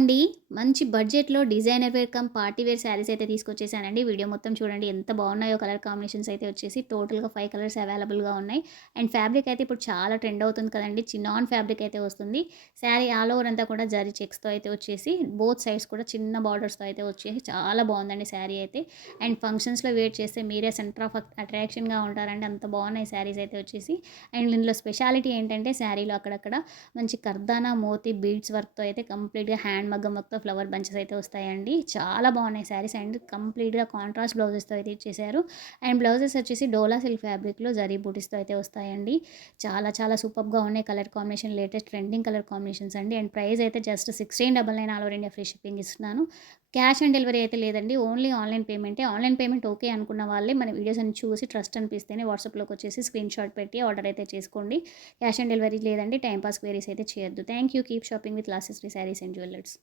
అండి. మంచి బడ్జెట్‌లో designer wear come party wear saris అయితే తీసుకొచ్చేసానండి. వీడియో మొత్తం చూడండి ఎంత బాగున్నాయో కలర్ కాంబినేషన్స్ అయితే వచ్చేసి టోటల్‌గా 5 కలర్స్ అవైలబుల్‌గా ఉన్నాయి. అండ్ ఫ్యాబ్రిక్ అయితే ఇప్పుడు చాలా ట్రెండ్ అవుతుంది కదండీ! చినాన్ ఫ్యాబ్రిక్ అయితే వస్తుంది. శారీ ఆల్ ఓవర్ అంతా కూడా జరీ చెక్స్‌తో అయితే వచ్చేసి బోత్ సైడ్స్ కూడా చిన్న బార్డర్స్‌తో అయితే వచ్చేసి చాలా బాగుందండి శారీ అయితే. అండ్ ఫంక్షన్స్‌లో వేర్ చేస్తే మీరే సెంటర్ ఆఫ్ అట్రాక్షన్‌గా ఉంటారండి. అంత బాగున్నాయి శారీస్ అయితే వచ్చేసి. అండ్ ఇందులో స్పెషాలిటీ ఏంటంటే శారీలో అక్కడక్కడ మంచి కర్దానా మోతీ బీడ్స్ వర్క్‌తో అయితే కంప్లీట్‌గా హ్యాండ్ మగ్గం వర్క్‌తో ఫ్లవర్ బంచెస్ అయితే వస్తాయండి. చాలా బాగున్నాయి శారీస్ అండ్ కంప్లీట్‌గా కాంట్రాస్ట్ బ్లౌజెస్‌తో అయితే ఇచ్చేసారు. అండ్ బ్లౌజెస్ వచ్చేసి డోలా సిల్క్ ఫ్యాబ్రిక్‌లో జరీ బూటీస్‌తో అయితే వస్తాయండి. చాలా చాలా సూపర్బ్‌గా ఉన్నాయి colour combination latest trending colour combinations అండి. అండ్ ప్రైస్ అయితే just 1699 all over India free shipping ఇస్తున్నాను. క్యాష్ ఆన్ డెలివరీ అయితే లేదండి. ఓన్లీ ఆన్‌లైన్ పేమెంటే. ఆన్‌లైన్ పేమెంట్ ఓకే అనుకున్న వాళ్ళే మన వీడియోస్ అన్ని చూసి ట్రస్ట్ అనిపిస్తేనే వాట్సాప్‌లోకి వచ్చేసి స్క్రీన్‌షాట్ పెట్టి ఆర్డర్ అయితే చేసుకోండి. క్యాష్ ఆన్ డెలివరీ లేదండి. టైమ్ పాస్ క్వెరీస్ అయితే చేయొద్దు. Thank you. Keep shopping with లాసెస్‌రీ శారీస్ అండ్ జ్యువెలర్స్.